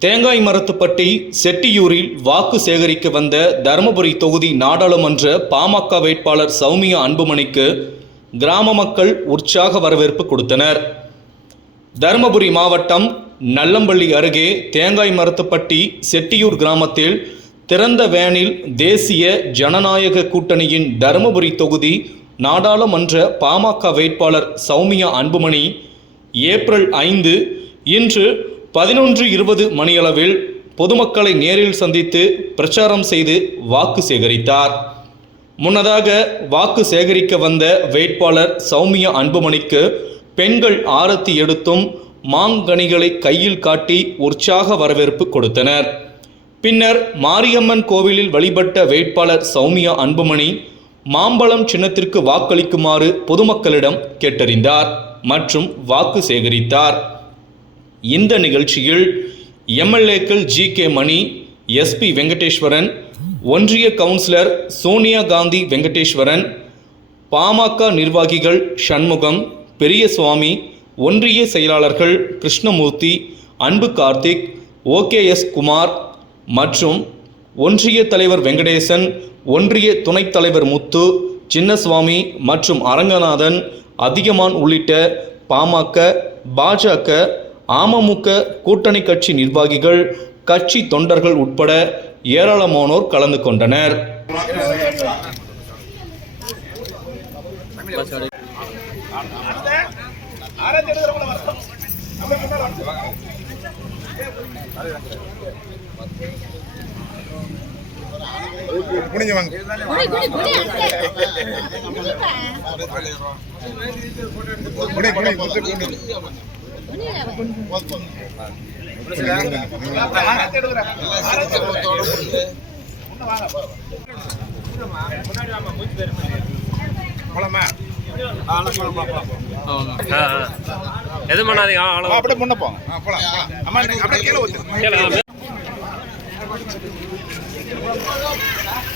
தேங்காய் மரத்துப்பட்டி செட்டியூரில் வாக்கு சேகரிக்க வந்த தருமபுரி தொகுதி நாடாளுமன்ற பாமக வேட்பாளர் சௌமியா அன்புமணிக்கு கிராம மக்கள் உற்சாக வரவேற்பு கொடுத்தனர். தருமபுரி மாவட்டம் நல்லம்பள்ளி அருகே தேங்காய் மரத்துப்பட்டி செட்டியூர் கிராமத்தில் திறந்த வேனில் தேசிய ஜனநாயக கூட்டணியின் தருமபுரி தொகுதி நாடாளுமன்ற பாமக வேட்பாளர் சௌமியா அன்புமணி ஏப்ரல் ஐந்து இன்று பதினொன்று இருபது மணியளவில் பொதுமக்களை நேரில் சந்தித்து பிரச்சாரம் செய்து வாக்கு சேகரித்தார். முன்னதாக வாக்கு சேகரிக்க வந்த வேட்பாளர் சௌமியா அன்புமணிக்கு பெண்கள் ஆரத்தி எடுத்தும் மாங்கனிகளை கையில் காட்டி உற்சாக வரவேற்பு கொடுத்தனர். பின்னர் மாரியம்மன் கோவிலில் வழிபட்ட வேட்பாளர் சௌமியா அன்புமணி மாம்பழம் சின்னத்திற்கு வாக்களிக்குமாறு பொதுமக்களிடம் கேட்டறிந்தார் மற்றும் வாக்கு சேகரித்தார். இந்த நிகழ்ச்சியில் எம்எல்ஏக்கள் G K Mani SP Venkateswaran ஒன்றிய கவுன்சிலர் சோனியா காந்தி வெங்கடேஸ்வரன் பாமக நிர்வாகிகள் சண்முகம் பெரியசுவாமி ஒன்றிய செயலாளர்கள் கிருஷ்ணமூர்த்தி அன்பு கார்த்திக் ஓகேஎஸ் குமார் மற்றும் ஒன்றிய தலைவர் வெங்கடேசன் ஒன்றிய துணைத் தலைவர் முத்து சின்னசுவாமி மற்றும் அரங்கநாதன் அதிகமான் உள்ளிட்ட பாமக பாஜக அமமுக கூட்டணி கட்சி நிர்வாகிகள் கட்சி தொண்டர்கள் உட்பட ஏராளமானோர் கலந்து கொண்டனர். குனிஞ்சு வாங்க. எதுவும் பண்ணாதீங்க ஆ, அப்படியே முன்ன போங்க அம்மா அப்படியே கீழே